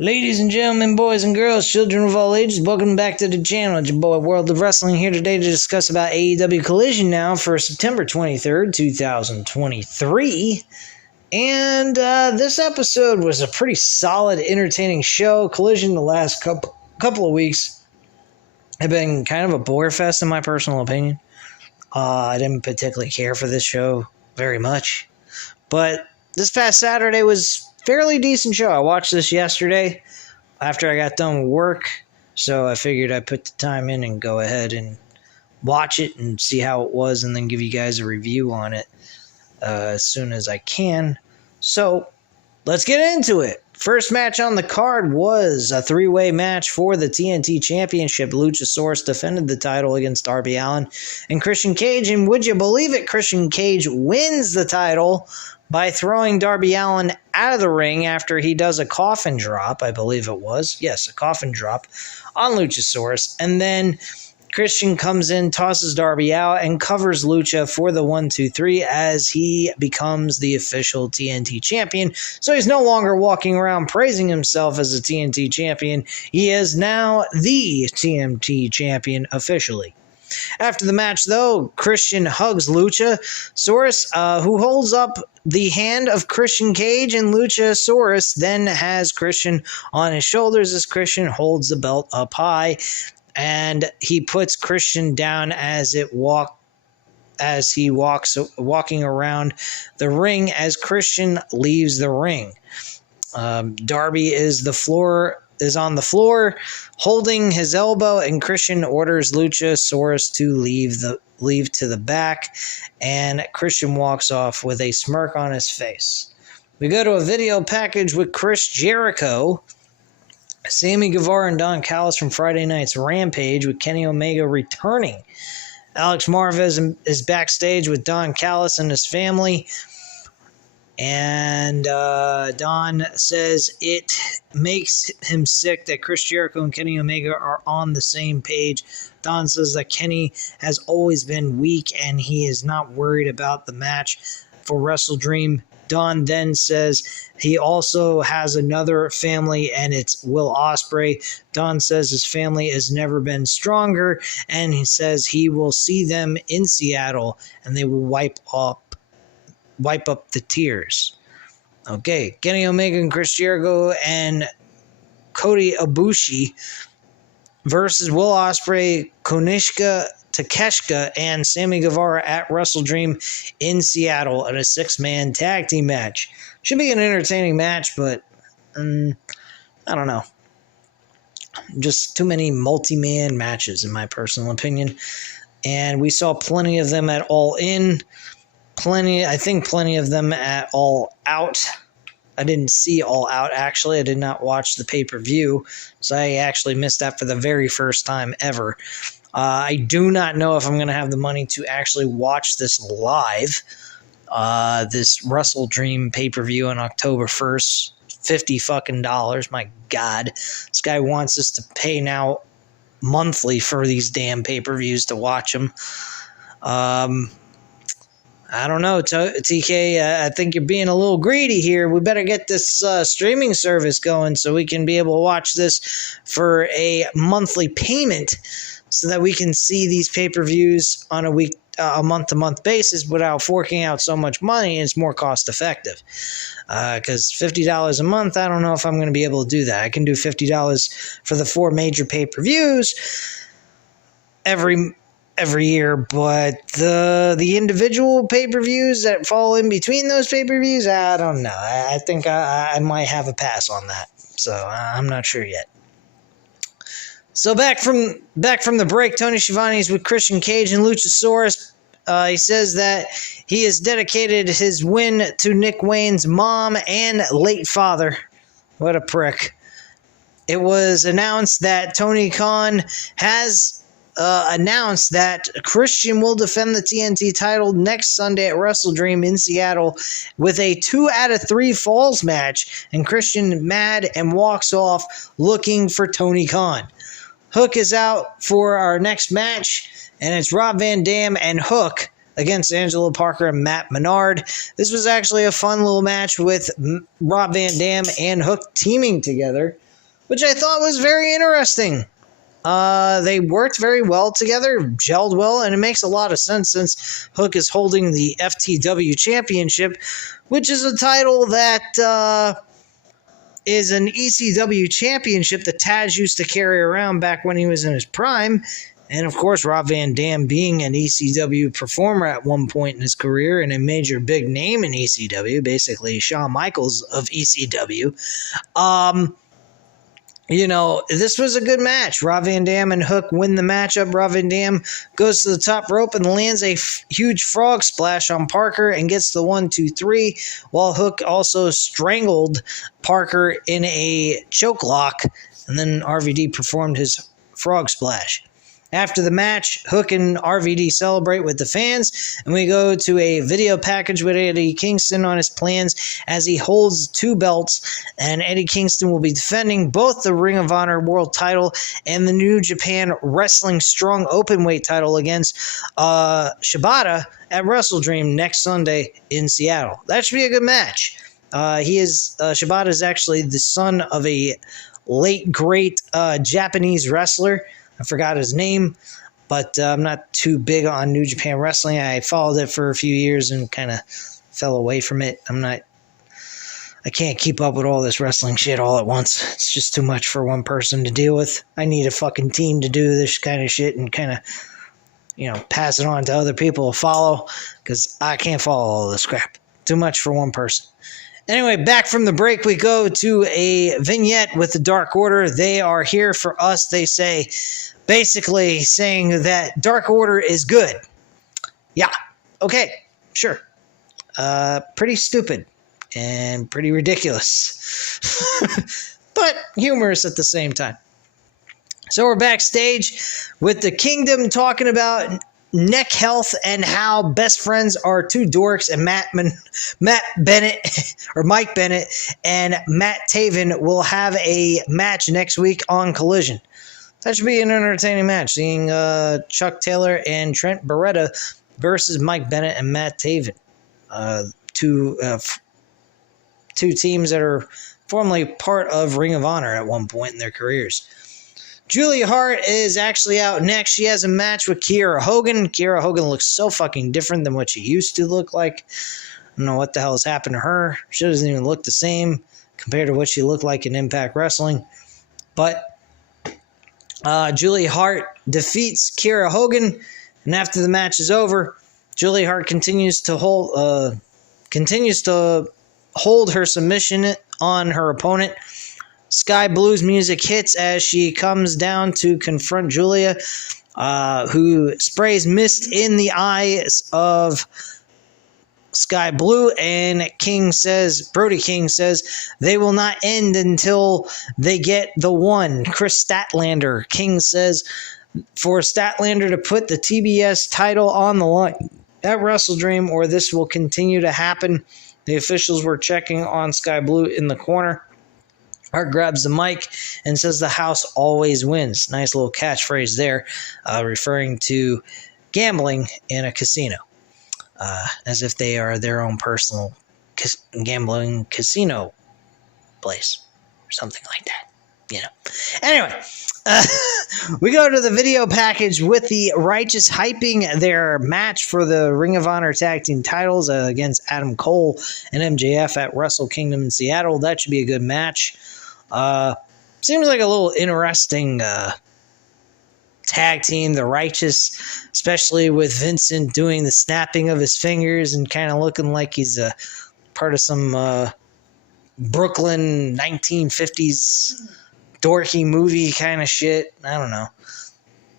Ladies and gentlemen, boys and girls, children of all ages, welcome back to the channel. It's your boy World of Wrestling here today to discuss about AEW Collision now for September 23rd, 2023. And this episode was a pretty solid, entertaining show. Collision the last couple of weeks have been kind of a bore fest in my personal opinion. I didn't particularly care for this show very much. But this past Saturday was fairly decent show. I watched this yesterday after I got done with work, so I figured I'd put the time in and go ahead and watch it and see how it was and then give you guys a review on it as soon as I can. So let's get into it. First match on the card was a three-way match for the TNT Championship. Luchasaurus defended the title against Darby Allin and Christian Cage, and would you believe it, Christian Cage wins the title by throwing Darby Allin out of the ring after he does a coffin drop, I believe it was. Yes, a coffin drop on Luchasaurus. And then Christian comes in, tosses Darby out, and covers Lucha for the 1-2-3 as he becomes the official TNT champion. So he's no longer walking around praising himself as a TNT champion. He is now the TNT champion officially. After the match, though, Christian hugs Luchasaurus, who holds up the hand of Christian Cage, and Luchasaurus then has Christian on his shoulders as Christian holds the belt up high, and he puts Christian down as he walking around the ring as Christian leaves the ring. Darby is on the floor holding his elbow, and Christian orders Luchasaurus to leave to the back, and Christian walks off with a smirk on his face. We go to a video package with Chris Jericho, Sammy Guevara, and Don Callis from Friday night's Rampage, with Kenny Omega returning. Alex Marvez is backstage with Don Callis and his family, and Don says it makes him sick that Chris Jericho and Kenny Omega are on the same page. Don says that Kenny has always been weak and he is not worried about the match for Wrestle Dream. Don then says he also has another family, and it's Will Ospreay. Don says his family has never been stronger, and he says he will see them in Seattle and they will wipe up the tears. Okay, Kenny Omega and Chris Jericho and Kota Ibushi versus Will Ospreay, Konishika Takeshita, and Sammy Guevara at Wrestle Dream in Seattle in a 6-man tag team match. Should be an entertaining match, but I don't know. Just too many multi-man matches in my personal opinion. And we saw plenty of them at All In. Plenty of them at All Out. I didn't see All Out, actually. I did not watch the pay-per-view, so I actually missed that for the very first time ever. I do not know if I'm going to have the money to actually watch this live, this Wrestle Dream pay-per-view on October 1st. $50 fucking dollars, my God. This guy wants us to pay now monthly for these damn pay-per-views to watch them. I don't know, TK, I think you're being a little greedy here. We better get this streaming service going so we can be able to watch this for a monthly payment so that we can see these pay-per-views on a month-to-month basis without forking out so much money. It's more cost-effective. Because $50 a month, I don't know if I'm going to be able to do that. I can do $50 for the 4 major pay-per-views every year, but the individual pay-per-views that fall in between those pay-per-views, I don't know. I think I might have a pass on that, so I'm not sure yet. So back from the break, Tony Schiavone's with Christian Cage and Luchasaurus. He says that he has dedicated his win to Nick Wayne's mom and late father. What a prick. It was announced that Tony Khan has announced that Christian will defend the TNT title next Sunday at Wrestle Dream in Seattle with a 2 out of 3 falls match, and Christian mad and walks off looking for Tony Khan. Hook is out for our next match, and it's Rob Van Dam and Hook against Angelo Parker and Matt Menard. This was actually a fun little match with Rob Van Dam and Hook teaming together. which I thought was very interesting. They worked very well together, gelled well, and it makes a lot of sense since Hook is holding the FTW Championship, which is a title that is an ECW Championship that Taz used to carry around back when he was in his prime. And of course, Rob Van Dam being an ECW performer at one point in his career and a major big name in ECW, basically Shawn Michaels of ECW. This was a good match. Rob Van Dam and Hook win the matchup. Rob Van Dam goes to the top rope and lands a huge frog splash on Parker and gets the 1-2-3, while Hook also strangled Parker in a choke lock, and then RVD performed his frog splash. After the match, Hook and RVD celebrate with the fans, and we go to a video package with Eddie Kingston on his plans as he holds 2 belts, and Eddie Kingston will be defending both the Ring of Honor World title and the New Japan Wrestling Strong Openweight title against Shibata at WrestleDream next Sunday in Seattle. That should be a good match. Shibata is actually the son of a late great Japanese wrestler. I forgot his name, but I'm not too big on New Japan Wrestling. I followed it for a few years and kind of fell away from it. I can't keep up with all this wrestling shit all at once. It's just too much for one person to deal with. I need a fucking team to do this kind of shit and kind of, pass it on to other people to follow, because I can't follow all this crap. Too much for one person. Anyway, back from the break, we go to a vignette with the Dark Order. They are here for us, they say, basically saying that Dark Order is good. Yeah, okay, sure. Pretty stupid and pretty ridiculous, but humorous at the same time. So we're backstage with the Kingdom talking about neck health and how best friends are 2 dorks, and Matt Bennett or Mike Bennett and Matt Taven will have a match next week on Collision. That should be an entertaining match, seeing Chuck Taylor and Trent Beretta versus Mike Bennett and Matt Taven, two teams that are formerly part of Ring of Honor at one point in their careers. Julia Hart is actually out next. She has a match with Kiera Hogan. Kiera Hogan looks so fucking different than what she used to look like. I don't know what the hell has happened to her. She doesn't even look the same compared to what she looked like in Impact Wrestling. But Julia Hart defeats Kiera Hogan, and after the match is over, Julia Hart continues to hold her submission on her opponent. Sky Blue's music hits as she comes down to confront Julia, who sprays mist in the eyes of Sky Blue, and Brody King says they will not end until they get the one. Chris Statlander. King says for Statlander to put the TBS title on the line at WrestleDream, or this will continue to happen. The officials were checking on Sky Blue in the corner. Hart grabs the mic and says the house always wins. Nice little catchphrase there, referring to gambling in a casino, as if they are their own personal gambling casino place or something like that. Anyway, we go to the video package with the Righteous hyping their match for the Ring of Honor Tag Team titles against Adam Cole and MJF at Wrestle Kingdom in Seattle. That should be a good match. Seems like a little interesting tag team, the Righteous, especially with Vincent doing the snapping of his fingers and kind of looking like he's a part of some Brooklyn 1950s dorky movie kind of shit. I don't know.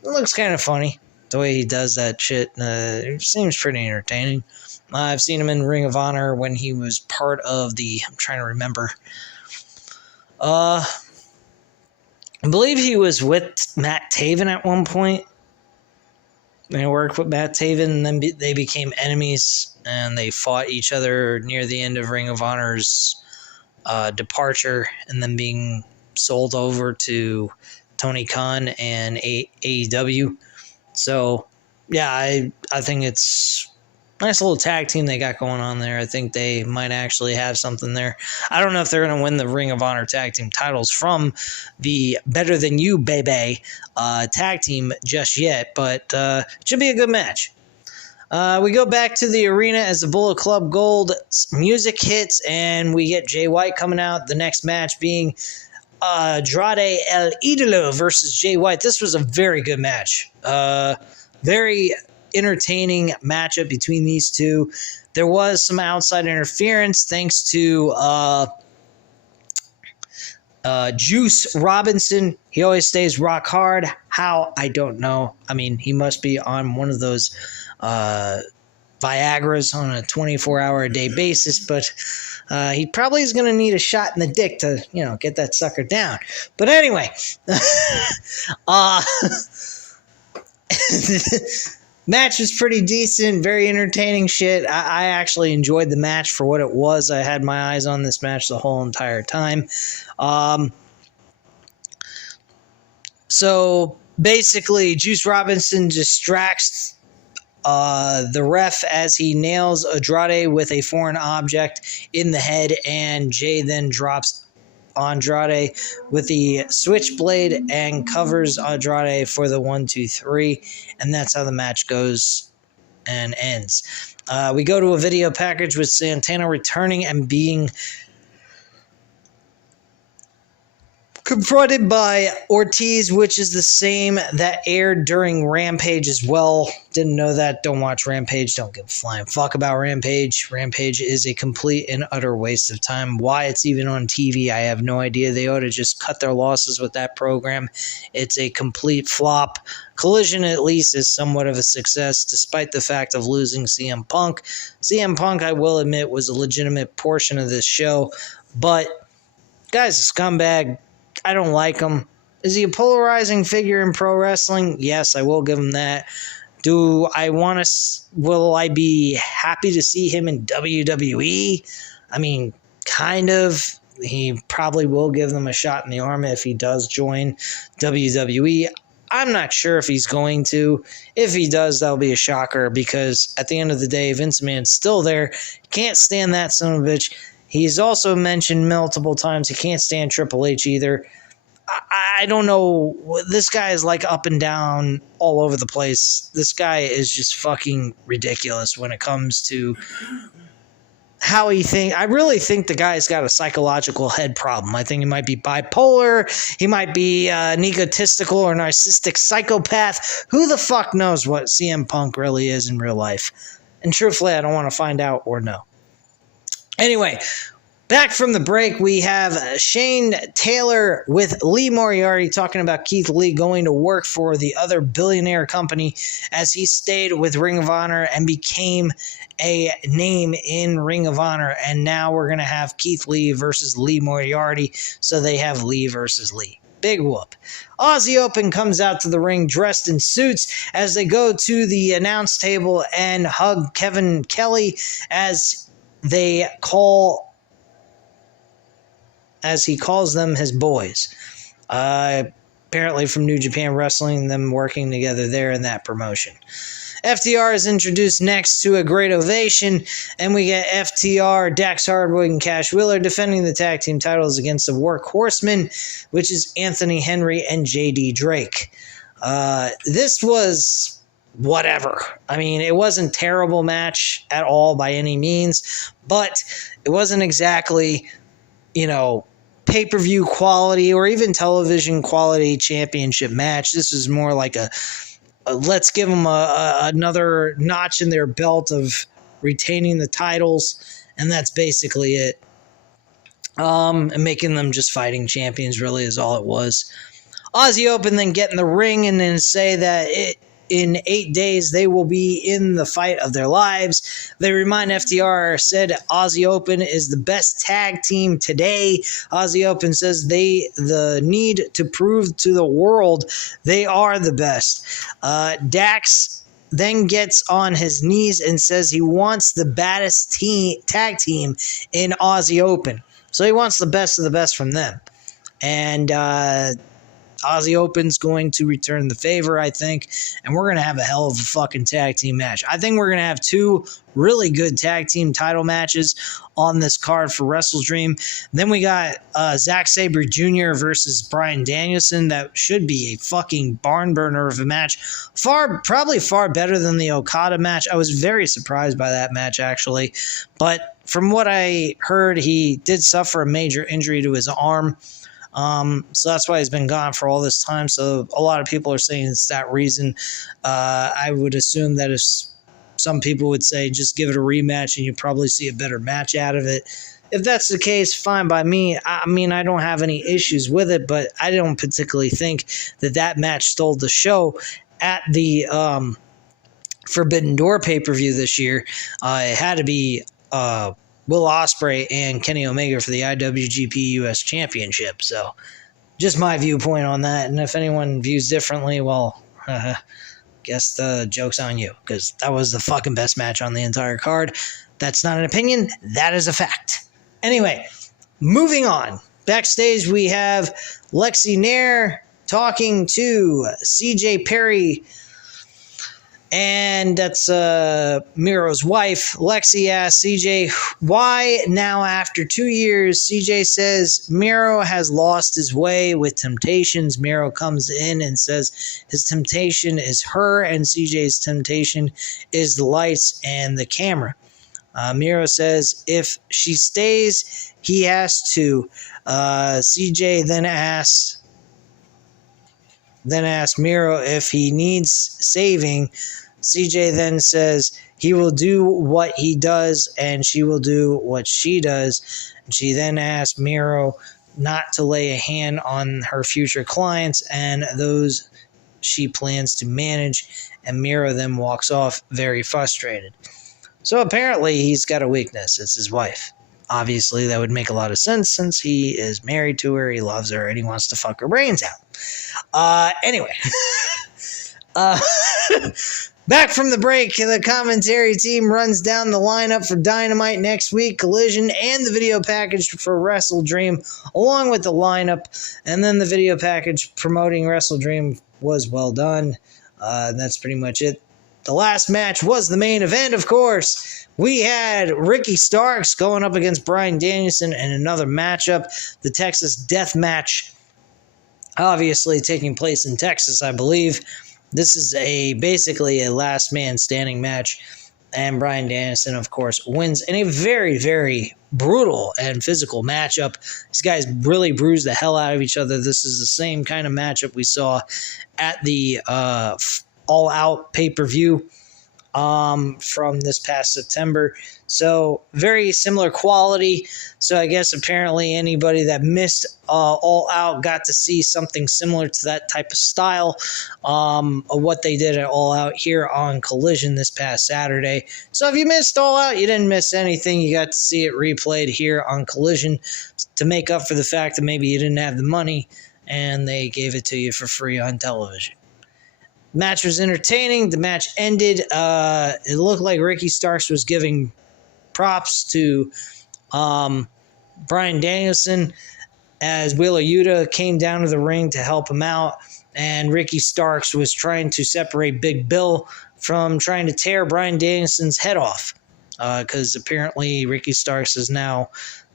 It looks kind of funny the way he does that shit. It seems pretty entertaining. I've seen him in Ring of Honor when he was part of I'm trying to remember. I believe he was with Matt Taven at one point. They worked with Matt Taven, and then they became enemies, and they fought each other near the end of Ring of Honor's departure, and then being sold over to Tony Khan and AEW. So, yeah, I think it's Nice little tag team they got going on there. I think they might actually have something there. I don't know if they're going to win the Ring of Honor tag team titles from the Better Than You Baby tag team just yet, but it should be a good match. We go back to the arena as the Bullet Club Gold music hits, and we get Jay White coming out. The next match being Andrade El Idolo versus Jay White. This was a very good match. Very entertaining matchup between these two. There was some outside interference thanks to Juice Robinson. He always stays rock hard. How? I don't know. I mean, he must be on one of those Viagras on a 24-hour-a-day basis, but he probably is going to need a shot in the dick to, get that sucker down. But anyway, match was pretty decent, very entertaining shit. I actually enjoyed the match for what it was. I had my eyes on this match the whole entire time. So basically, Juice Robinson distracts the ref as he nails Andrade with a foreign object in the head, and Jay then drops Andrade with the switchblade and covers Andrade for the 1-2-3, and that's how the match goes and ends. We go to a video package with Santana returning and being confronted by Ortiz, which is the same that aired during Rampage as well. Didn't know that. Don't watch Rampage. Don't give a flying fuck about Rampage. Rampage is a complete and utter waste of time. Why it's even on TV, I have no idea. They ought to just cut their losses with that program. It's a complete flop. Collision, at least, is somewhat of a success, despite the fact of losing CM Punk. CM Punk, I will admit, was a legitimate portion of this show, but guy's a scumbag. I don't like him. Is he a polarizing figure in pro wrestling? Yes, I will give him that. Will I be happy to see him in WWE? I mean, kind of. He probably will give them a shot in the arm if he does join WWE. I'm not sure if he's going to. If he does, that'll be a shocker, because at the end of the day, Vince McMahon's still there. Can't stand that son of a bitch. He's also mentioned multiple times he can't stand Triple H either. I don't know. This guy is like up and down all over the place. This guy is just fucking ridiculous when it comes to how he thinks. I really think the guy's got a psychological head problem. I think he might be bipolar. He might be an egotistical or narcissistic psychopath. Who the fuck knows what CM Punk really is in real life? And truthfully, I don't want to find out or know. Anyway, back from the break, we have Shane Taylor with Lee Moriarty talking about Keith Lee going to work for the other billionaire company as he stayed with Ring of Honor and became a name in Ring of Honor. And now we're going to have Keith Lee versus Lee Moriarty, so they have Lee versus Lee. Big whoop. Aussie Open comes out to the ring dressed in suits as they go to the announce table and hug Kevin Kelly as he calls them his boys. Apparently from New Japan Wrestling, them working together there in that promotion. FTR is introduced next to a great ovation, and we get FTR, Dax Hardwood, and Cash Wheeler defending the tag team titles against the Workhorsemen, which is Anthony Henry and JD Drake. This was whatever. I mean, it wasn't a terrible match at all by any means, but it wasn't exactly, pay-per-view quality or even television quality championship match. This was more like a let's give them another notch in their belt of retaining the titles, and that's basically it. And making them just fighting champions really is all it was. Aussie Open then get in the ring and then say that in 8 days they will be in the fight of their lives. They remind FTR said Aussie Open is the best tag team today. Aussie Open says the need to prove to the world they are the best. Dax then gets on his knees and says he wants the baddest tag team in Aussie Open. So he wants the best of the best from them. And Aussie Open's going to return the favor, I think, and we're going to have a hell of a fucking tag team match. I think we're going to have 2 really good tag team title matches on this card for WrestleDream. Then we got Zack Sabre Jr. versus Bryan Danielson. That should be a fucking barn burner of a match. Probably far better than the Okada match. I was very surprised by that match, actually. But from what I heard, he did suffer a major injury to his arm. So that's why he's been gone for all this time. So a lot of people are saying it's that reason. I would assume that if some people would say just give it a rematch and you probably see a better match out of it. If that's the case, fine by me. I mean, I don't have any issues with it, but I don't particularly think that match stole the show at the Forbidden Door pay-per-view this year. It had to be Will Ospreay and Kenny Omega for the IWGP US Championship. So just my viewpoint on that. And if anyone views differently, well, guess the joke's on you, because that was the fucking best match on the entire card. That's not an opinion. That is a fact. Anyway, moving on. Backstage, we have Lexi Nair talking to CJ Perry, and that's Miro's wife. Lexi asks CJ, why now after 2 years? CJ says Miro has lost his way with temptations. Miro comes in and says his temptation is her, and CJ's temptation is the lights and the camera. Miro says if she stays, he has to. CJ then asks Miro if he needs saving. CJ then says he will do what he does and she will do what she does. She then asks Miro not to lay a hand on her future clients and those she plans to manage, and Miro then walks off very frustrated. So apparently he's got a weakness. It's his wife. Obviously, that would make a lot of sense since he is married to her, he loves her, and he wants to fuck her brains out. Anyway. Back from the break, the commentary team runs down the lineup for Dynamite next week, Collision, and the video package for WrestleDream, along with the lineup. And then the video package promoting WrestleDream was well done. That's pretty much it. The last match was the main event, of course. We had Ricky Starks going up against Bryan Danielson in another matchup, the Texas Death Match, obviously taking place in Texas, I believe. This is basically a last man standing match, and Bryan Danielson, of course, wins in a very, very brutal and physical matchup. These guys really bruised the hell out of each other. This is the same kind of matchup we saw at the All Out pay-per-view from this past September. So very similar quality. So I guess apparently anybody that missed All Out got to see something similar to that type of style of what they did at All Out here on Collision this past Saturday. So if you missed All Out, you didn't miss anything. You got to see it replayed here on Collision to make up for the fact that maybe you didn't have the money and they gave it to you for free on television. Match was entertaining. The match ended. It looked like Ricky Starks was giving props to Bryan Danielson as Wheeler Yuta came down to the ring to help him out, and Ricky Starks was trying to separate Big Bill from trying to tear Bryan Danielson's head off, because apparently Ricky Starks is now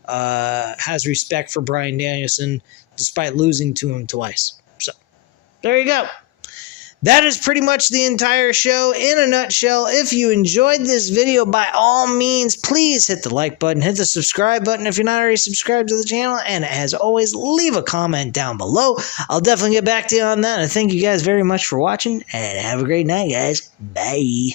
has respect for Bryan Danielson despite losing to him twice. So there you go. That is pretty much the entire show in a nutshell. If you enjoyed this video, by all means, please hit the like button, hit the subscribe button if you're not already subscribed to the channel, and as always, leave a comment down below. I'll definitely get back to you on that. I thank you guys very much for watching, and have a great night, guys. Bye.